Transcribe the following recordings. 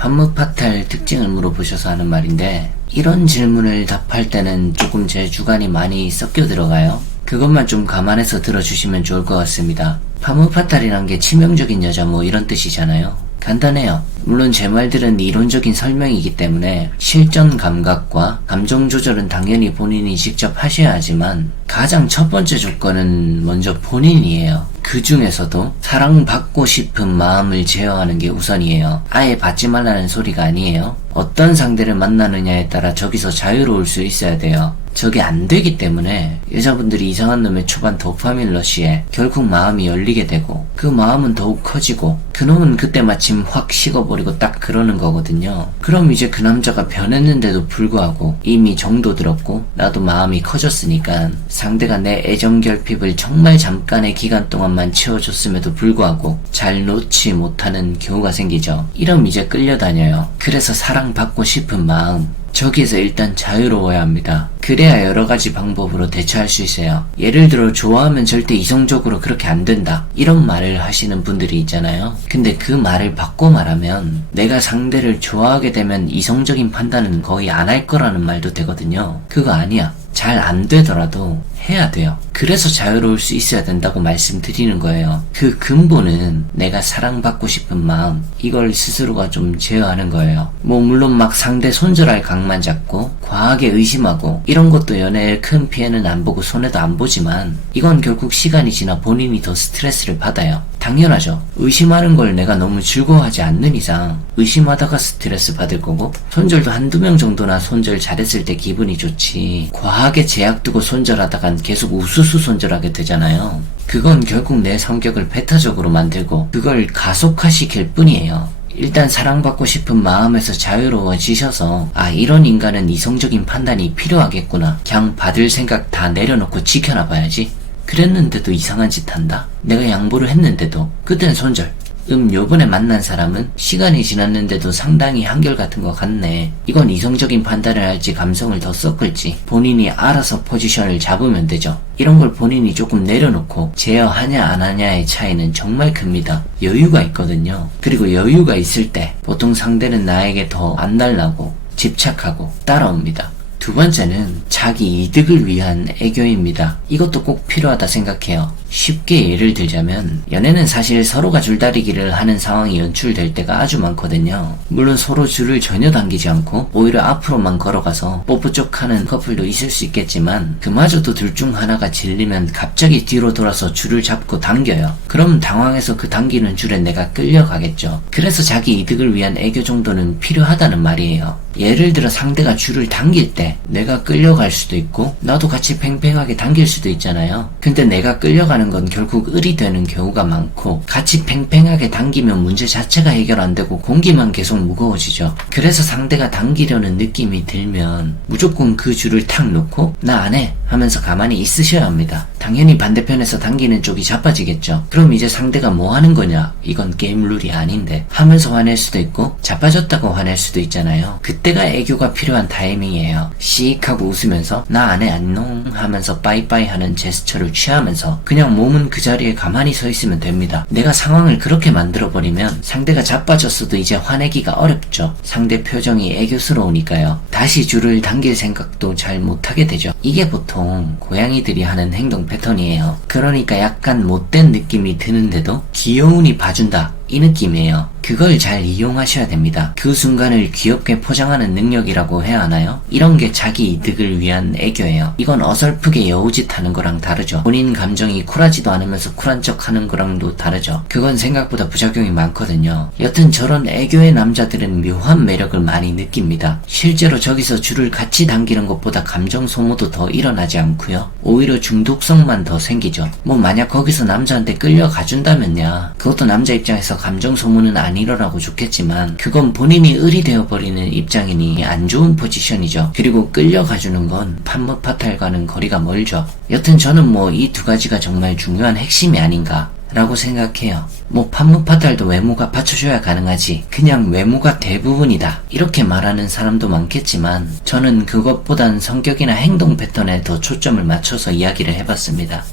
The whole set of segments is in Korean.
판무파탈 특징을 물어보셔서 하는 말인데, 이런 질문을 답할 때는 조금 제 주관이 많이 섞여 들어가요. 그것만 좀 감안해서 들어주시면 좋을 것 같습니다. 판무파탈이란 게 치명적인 여자 뭐 이런 뜻이잖아요. 간단해요. 물론 제 말들은 이론적인 설명이기 때문에 실전 감각과 감정 조절은 당연히 본인이 직접 하셔야 하지만 가장 첫 번째 조건은 먼저 본인이에요. 그 중에서도 사랑받고 싶은 마음을 제어하는 게 우선이에요. 아예 받지 말라는 소리가 아니에요. 어떤 상대를 만나느냐에 따라 저기서 자유로울 수 있어야 돼요. 저게 안 되기 때문에 여자분들이 이상한 놈의 초반 도파민 러시에 결국 마음이 열리게 되고 그 마음은 더욱 커지고 그놈은 그때 마침 확 식어버리고 딱 그러는 거거든요. 그럼 이제 그 남자가 변했는데도 불구하고 이미 정도 들었고 나도 마음이 커졌으니까 상대가 내 애정 결핍을 정말 잠깐의 기간 동안만 채워줬음에도 불구하고 잘 놓지 못하는 경우가 생기죠. 이러면 이제 끌려다녀요. 그래서 사랑받고 싶은 마음, 저기에서 일단 자유로워야 합니다. 그래야 여러가지 방법으로 대처할 수 있어요. 예를 들어 좋아하면 절대 이성적으로 그렇게 안 된다, 이런 말을 하시는 분들이 있잖아요. 근데 그 말을 바꿔 말하면 내가 상대를 좋아하게 되면 이성적인 판단은 거의 안 할 거라는 말도 되거든요. 그거 아니야. 잘 안 되더라도 해야 돼요. 그래서 자유로울 수 있어야 된다고 말씀드리는 거예요. 그 근본은 내가 사랑받고 싶은 마음, 이걸 스스로가 좀 제어하는 거예요. 뭐 물론 막 상대 손절할 각만 잡고 과하게 의심하고 이런 것도 연애에 큰 피해는 안 보고 손해도 안 보지만 이건 결국 시간이 지나 본인이 더 스트레스를 받아요. 당연하죠. 의심하는 걸 내가 너무 즐거워하지 않는 이상 의심하다가 스트레스 받을 거고, 손절도 한두 명 정도나 손절 잘했을 때 기분이 좋지 과하게 제약 두고 손절하다간 계속 우수수 손절하게 되잖아요. 그건 결국 내 성격을 배타적으로 만들고 그걸 가속화시킬 뿐이에요. 일단 사랑받고 싶은 마음에서 자유로워지셔서 아, 이런 인간은 이성적인 판단이 필요하겠구나, 그냥 받을 생각 다 내려놓고 지켜나봐야지. 그랬는데도 이상한 짓 한다? 내가 양보를 했는데도 그땐 손절. 요번에 만난 사람은 시간이 지났는데도 상당히 한결같은 것 같네. 이건 이성적인 판단을 할지 감성을 더 섞을지 본인이 알아서 포지션을 잡으면 되죠. 이런 걸 본인이 조금 내려놓고 제어하냐 안 하냐의 차이는 정말 큽니다. 여유가 있거든요. 그리고 여유가 있을 때 보통 상대는 나에게 더 안달나고 집착하고 따라옵니다. 두 번째는 자기 이득을 위한 애교입니다. 이것도 꼭 필요하다 생각해요. 쉽게 예를 들자면 연애는 사실 서로가 줄다리기를 하는 상황이 연출될 때가 아주 많거든요. 물론 서로 줄을 전혀 당기지 않고 오히려 앞으로만 걸어가서 뽀뽀쪽하는 커플도 있을 수 있겠지만 그마저도 둘 중 하나가 질리면 갑자기 뒤로 돌아서 줄을 잡고 당겨요. 그럼 당황해서 그 당기는 줄에 내가 끌려가겠죠. 그래서 자기 이득을 위한 애교 정도는 필요하다는 말이에요. 예를 들어 상대가 줄을 당길 때 내가 끌려갈 수도 있고 나도 같이 팽팽하게 당길 수도 있잖아요. 근데 내가 끌려가는 건 결국 을이 되는 경우가 많고 같이 팽팽하게 당기면 문제 자체가 해결 안 되고 공기만 계속 무거워지죠. 그래서 상대가 당기려는 느낌이 들면 무조건 그 줄을 탁 놓고 나 안 해 하면서 가만히 있으셔야 합니다. 당연히 반대편에서 당기는 쪽이 자빠지겠죠. 그럼 이제 상대가 뭐 하는 거냐, 이건 게임 룰이 아닌데 하면서 화낼 수도 있고 자빠졌다고 화낼 수도 있잖아요. 그때가 애교가 필요한 타이밍이에요. 씩 하고 웃으면서 나 안 해 안녕 하면서 빠이빠이 하는 제스처를 취하면서 그냥 몸은 그 자리에 가만히 서 있으면 됩니다. 내가 상황을 그렇게 만들어버리면 상대가 자빠졌어도 이제 화내기가 어렵죠. 상대 표정이 애교스러우니까요. 다시 줄을 당길 생각도 잘 못하게 되죠. 이게 보통 고양이들이 하는 행동 패턴이에요. 그러니까 약간 못된 느낌이 드는데도 귀여우니 봐준다, 이 느낌이에요. 그걸 잘 이용하셔야 됩니다. 그 순간을 귀엽게 포장하는 능력이라고 해야 하나요? 이런 게 자기 이득을 위한 애교예요. 이건 어설프게 여우짓 하는 거랑 다르죠. 본인 감정이 쿨하지도 않으면서 쿨한 척 하는 거랑도 다르죠. 그건 생각보다 부작용이 많거든요. 여튼 저런 애교의 남자들은 묘한 매력을 많이 느낍니다. 실제로 저기서 줄을 같이 당기는 것보다 감정 소모도 더 일어나지 않고요. 오히려 중독성만 더 생기죠. 뭐 만약 거기서 남자한테 끌려가준다면야 그것도 남자 입장에서 감정 소모는 안 일어나고 좋겠지만 그건 본인이 을이 되어버리는 입장이니 안 좋은 포지션이죠. 그리고 끌려가주는 건 판무파탈과는 거리가 멀죠. 여튼 저는 뭐 이 두 가지가 정말 중요한 핵심이 아닌가 라고 생각해요. 뭐 판무파탈도 외모가 받쳐줘야 가능하지 그냥 외모가 대부분이다 이렇게 말하는 사람도 많겠지만 저는 그것보단 성격이나 행동 패턴에 더 초점을 맞춰서 이야기를 해봤습니다.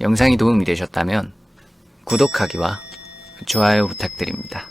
영상이 도움이 되셨다면 구독하기와 좋아요 부탁드립니다.